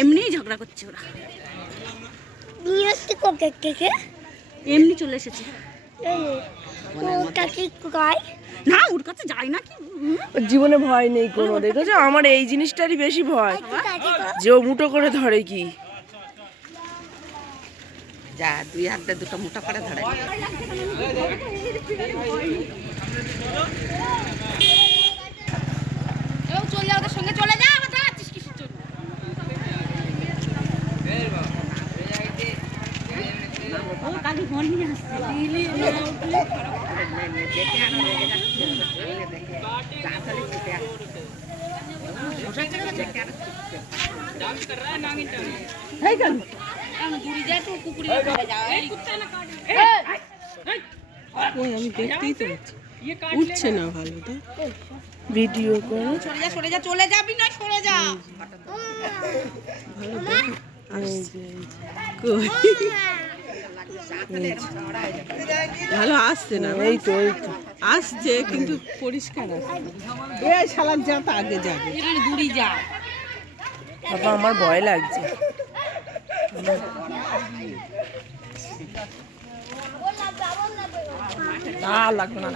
এমনি ঝগড়া করছে ওরা, এমনি চলে এসেছে। না ওর কাছে যাই না, কি জীবনে ভয় নেই কোনো, দেখেছো? আমার এই জিনিসটারই বেশি ভয়, যে ও মুঠো করে ধরে কি। যা দুই হাতে দুটো মুঠো করে ধরে। চলে যা, ওদের সঙ্গে চলে যা, আবার দাঁড়াচ্ছিস কিসের জন্য? ও কালি ফোন নিয়ে আসছে। আমি দেখতেই তো উঠছে না ভালো, তো ভিডিও করো। সরে যা, সরে যা, চলে যাবি না, সরে যা। ভালো আসছে না, এই তো আসছে কিন্তু পরিষ্কার আসছে। এই শালার যা তা আগে যাবে, দূরে যা। বাবা আমার ভয় লাগছে। না লাগবে না,